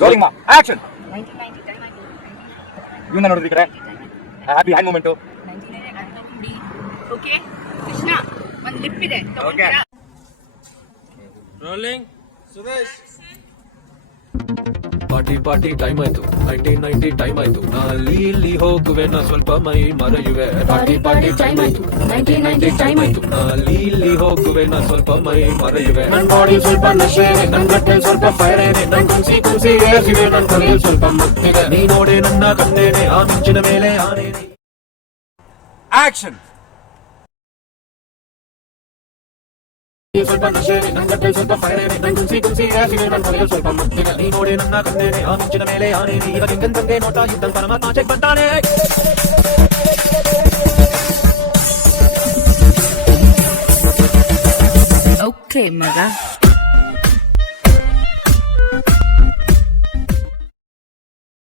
Rolling ಮಾ action. ಇವನ್ನ ನೋಡಿದ್ರಿ ಕಡೆ happy hand moment. Okay Krishna ಒಂದು ಲಿಪ್ ಇದೆ rolling Suresh. Party party time ಆಯ್ತು, 1990 ಟೈಮ್ ಆಯ್ತು, ಅಲ್ಲಿ ಇಲ್ಲಿ ಹೋಗುವೆ ನಾ ಸ್ವಲ್ಪ ಮೈ ಮರೆಯುವೆ. ಪಾರ್ಟಿ ಪಾರ್ಟಿ ಟೈಮ್ ಆಯ್ತು, 1990 ಟೈಮ್ ಆಯ್ತು, ಅಲ್ಲಿ ಇಲ್ಲಿ ಹೋಗುವೆ ನಾ ಸ್ವಲ್ಪ ಮೈ ಮರೆಯುವೆ. ನನ್ ಬಾಡಿ ಸ್ವಲ್ಪ ನಶೆ, ನನ್ ಗಟ್ಟೆ ಸ್ವಲ್ಪ ಫೈರ್, ನನ್ ಕುಂಸಿ ಕುಂಸಿ ಏಸಿದೆ, ನನ್ ಕೊನೆಯಲ್ಲಿ ಸ್ವಲ್ಪ ಮುತ್ತಿದೆ. ನೀ ನೋಡೆ ನನ್ನ ಕಣ್ಣೇನೆ, ಆ ಮಿಂಚಿನ ಮೇಲೆ ಆನೇನೆ. ಆಕ್ಷನ್. ಸ್ವಲ್ಪ ನಶೆ, ನನ್ ಗಟ್ಟೆ ಸ್ವಲ್ಪ ಫೈರ್, ನನ್ ಕುಂಸಿ ಕುಂಸಿ ಏಸಿದೆ, ನನ್ ಕೊನೆಯಲ್ಲಿ ಸ್ವಲ್ಪ ಮುತ್ತಿದೆ. ನೀ ನೋಡೆ ನನ್ನ ಕಣ್ಣೇನೆ, ಆ ಮಿಂಚಿನ ಮೇಲೆ ಆನೇನೆ. ಈಗ ನಿಂಗಂತಂಗೆ ನೋಡ್ತಾ ಇದ್ದ ಪರಮಾತ್ಮ ಚೆಕ್ ಬರ್ತಾನೆ. ಓಕೆ ಮಗ.